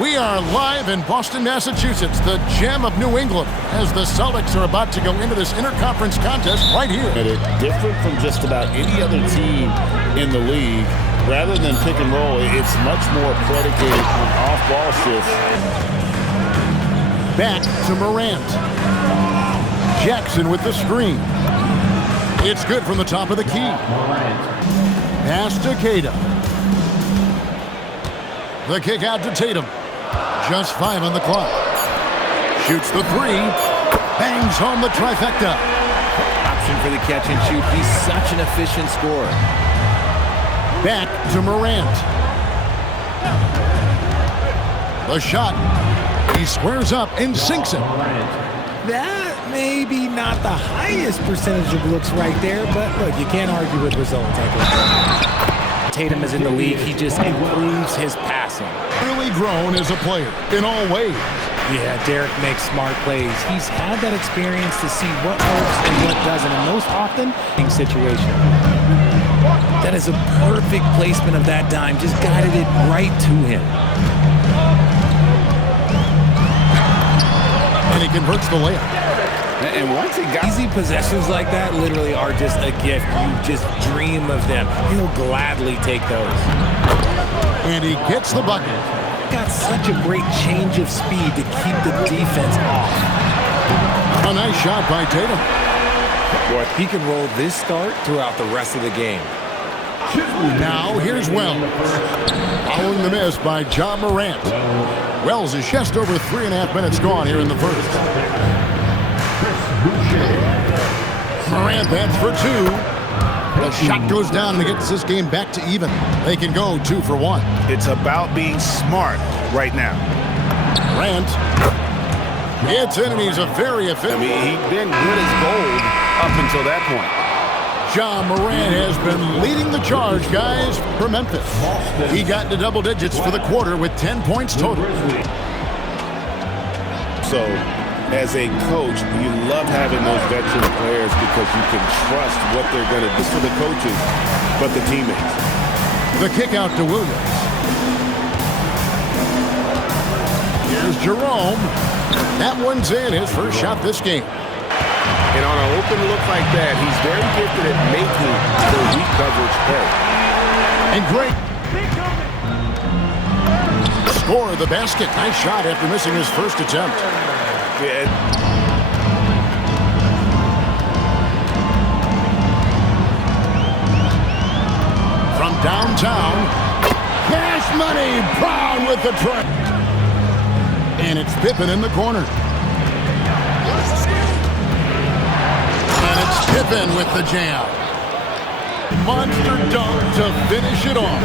We are live in Boston, Massachusetts, the gem of New England, as the Celtics are about to go into this interconference contest right here. And it's different from just about any other team in the league. Rather than pick and roll, it's much more predicated on off-ball shifts. Back to Morant. Jackson with the screen. It's good from the top of the key. Pass to Cada. The kick out to Tatum. Just 5 on the clock. Shoots the 3. Bangs home the trifecta. Option for the catch and shoot. He's such an efficient scorer. Back to Morant. The shot. He squares up and sinks it. That may be not the highest percentage of looks right there, but look, you can't argue with results, I guess. Tatum is in the league. He just improves his passing. Really grown as a player in all ways. Yeah, Derek makes smart plays. He's had that experience to see what works and what doesn't, and most often in situation. That is a perfect placement of that dime. Just guided it right to him. And he converts the layup. And once he got easy possessions like that, literally are just a gift. You just dream of them. He'll gladly take those. And he gets the bucket. Got such a great change of speed to keep the defense off. A nice shot by Tatum. Boy, he can roll this start throughout the rest of the game. Now here's Wells. Following the miss by John Morant. Wells is just over 3.5 minutes gone here in the first. Morant bats for 2. The shot goes down and it gets this game back to even. They can go 2 for 1. It's about being smart right now. Morant gets in and he's a very efficient. I mean, he'd been good as gold up until that point. John Morant has been leading the charge, guys, for Memphis. He got into double digits for the quarter with 10 points total. So, as a coach, you love having those veteran players because you can trust what they're going to do for the coaches, but the teammates. The kick out to Williams. Here's Jerome. That one's in, his first shot this game. And on an open look like that, he's very gifted at making the weak coverage pay. And great. Score the basket. Nice shot after missing his first attempt. Yeah. From downtown, Cash Money, Brown with the try. And it's Pippen in the corner. And it's Pippen with the jam. Monster dunk to finish it off.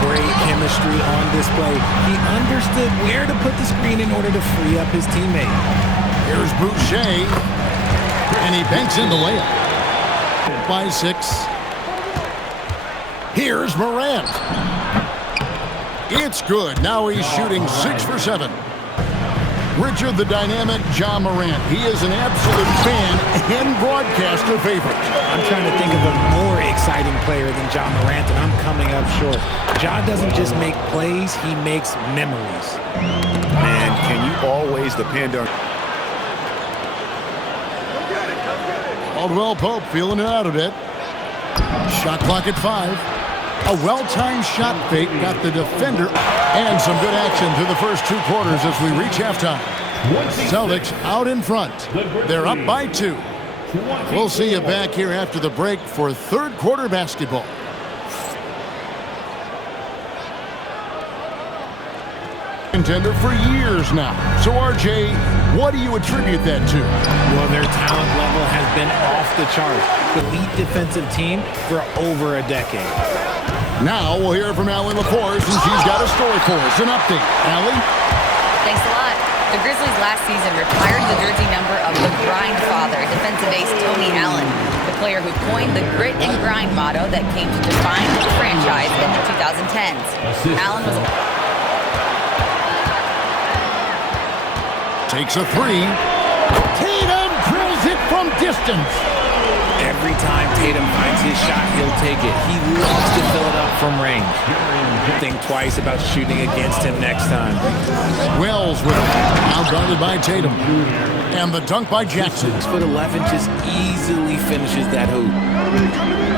Great chemistry on display. He understood where to put the screen in order to free up his teammate. Here's Boucher. And he banks in the layup. By 6. Here's Morant. It's good. Now he's shooting 6 for 7. Richard, the dynamic John Morant. He is an absolute fan and broadcaster favorite. I'm trying to think of a more exciting player than John Morant, and I'm coming up short. John doesn't just make plays, he makes memories. Man, can you always depend on... Caldwell Pope feeling it out a bit. Shot clock at 5. A well-timed shot fake got the defender, and some good action through the first 2 quarters as we reach halftime. Celtics out in front. They're up by 2. We'll see you back here after the break for third quarter basketball. Contender for years now. So, RJ, what do you attribute that to? Well, their talent level has been off the charts. Elite defensive team for over a decade. Now we'll hear from Allie LaForce, and she's got a story for us. An update. Allie? Thanks a lot. The Grizzlies last season retired the jersey number of the grind father, defensive ace Tony Allen, the player who coined the grit and grind motto that came to define the franchise in the 2010s. Allen was takes a 3. Tatum drills it from distance. Every time Tatum finds his shot, he'll take it. He loves to fill it up from range. Think twice about shooting against him next time. Wells with it. Now guarded by Tatum. And the dunk by Jackson. 6'11" just easily finishes that hoop.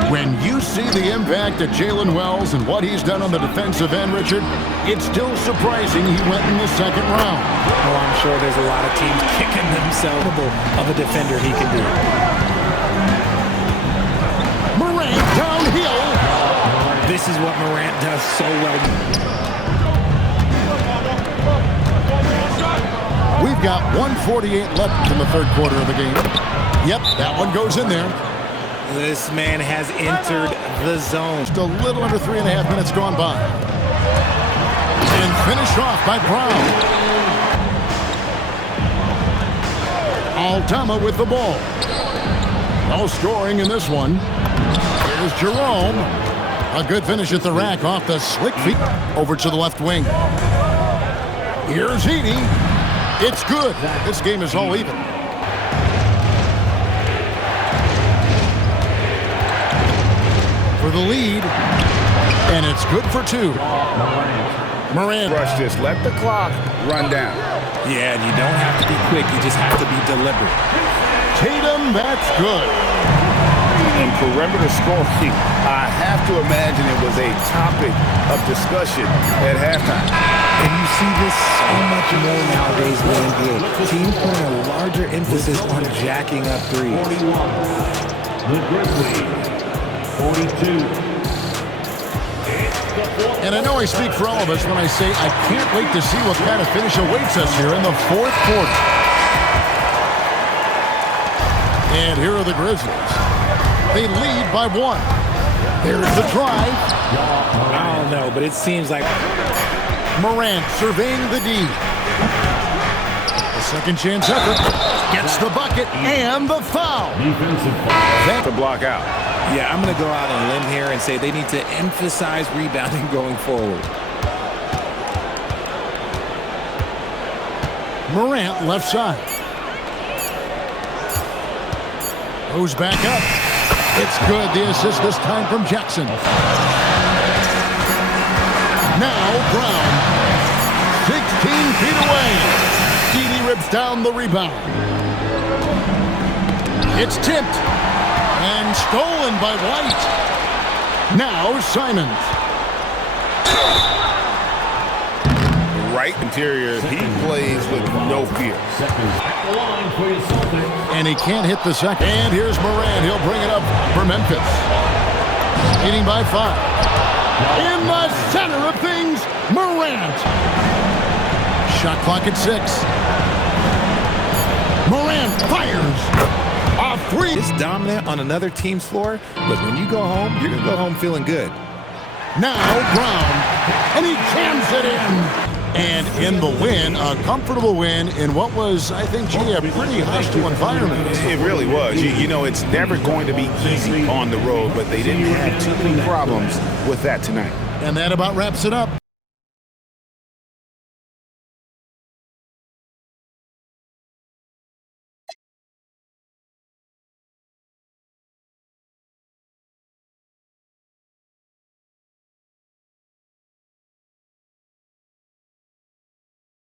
When you see the impact of Jalen Wells and what he's done on the defensive end, Richard, it's still surprising he went in the second round. Oh, I'm sure there's a lot of teams kicking themselves of a defender he can do. Morant downhill. This is what Morant does so well. We've got 1:48 left in the third quarter of the game. Yep, that one goes in there. This man has entered the zone. Just a little under 3.5 minutes gone by. And finished off by Brown. Aldama with the ball. No scoring in this one. Here's Jerome. A good finish at the rack off the slick feet. Over to the left wing. Here's Edey. It's good. This game is all even. For the lead. And it's good for two. Morant. Rush this. Let the clock run down. Yeah, you don't have to be quick. You just have to be deliberate. Tatum, that's good. And perimeter scoring, I have to imagine it was a topic of discussion at halftime. And you see this so much more nowadays in the NBA. Teams putting a larger emphasis on jacking up threes. The Grizzlies, 42. And I know I speak for all of us when I say I can't wait to see what kind of finish awaits us here in the fourth quarter. And here are the Grizzlies. They lead by one. There's the drive. I don't know, but it seems like Morant surveying the D. The second chance effort. Gets the bucket and the foul. To block out. yeah, I'm going to go out on a limb here and say they need to emphasize rebounding going forward. Morant left side. Goes back up. It's good. The assist this time from Jackson. Now Brown. 16 feet away. Edey rips down the rebound. It's tipped. And stolen by White. Now Simons. Right interior, he plays with no fear. And he can't hit the second. And here's Morant. He'll bring it up for Memphis. Leading by 5. In the center of things, Morant. Shot clock at 6. Morant fires. A 3. It's dominant on another team's floor, but when you go home, you're going to go home feeling good. Now Brown. And he jams it in. And in the win, a comfortable win in what was, I think, a pretty hostile environment. It really was. You know, it's never going to be easy on the road, but they didn't have too many problems with that tonight. And that about wraps it up.